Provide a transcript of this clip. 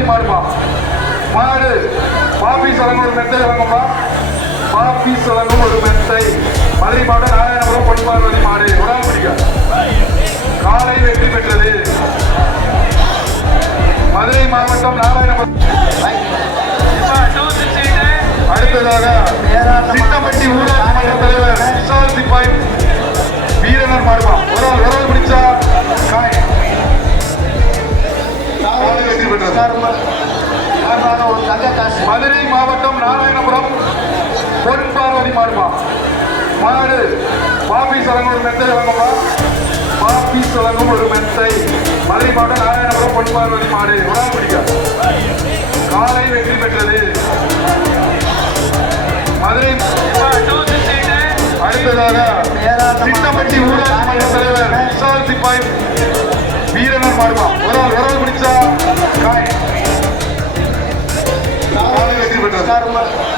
பார்வதி மாடுமா. மாடு பாப்பி சலங்கு ஒரு மெத்தை வாங்கப்பா. பாப்பி சலங்கு ஒரு மெத்தை. மதுரை மாவட்டம் நாராயணபுரம் பொன் பார்வதி மாடு. உடல் பிடிக்காது. காலை வெற்றி பெற்றது. மதுரை மாவட்டம் நாராயணபுரம். அடுத்ததாக சிட்டம்பட்டி ஊராட்சி மன்ற தலைவர் விஷால் சிப்பாய் வீரனர் மாடுமா. ஒரு பிடிச்சா காய் வெற்றி பெற்றது. மதுரை மாவட்டம் நாராயணபுரம் பொன் பார்வதி மாடுமா. மாடு பாப்பி சலங்கு ஒரு மெத்தை வாங்கப்பா. பாப்பி சலங்கும் ஒரு மெத்தை. மதுரை மாவட்டம் நாராயணபுரம் பொன் பார்வதி மாடு. உடல் பிடிக்காது. காலை வெற்றி பெற்றது. மதுரை அடுத்ததாக சிட்டம்பட்டி ஊராட்சி மன்ற தலைவர் விஷால் சிப்பாய் வீரனர் மாடுமா. ஒரு பிடிச்சா காய் வெற்றி பெற்றது.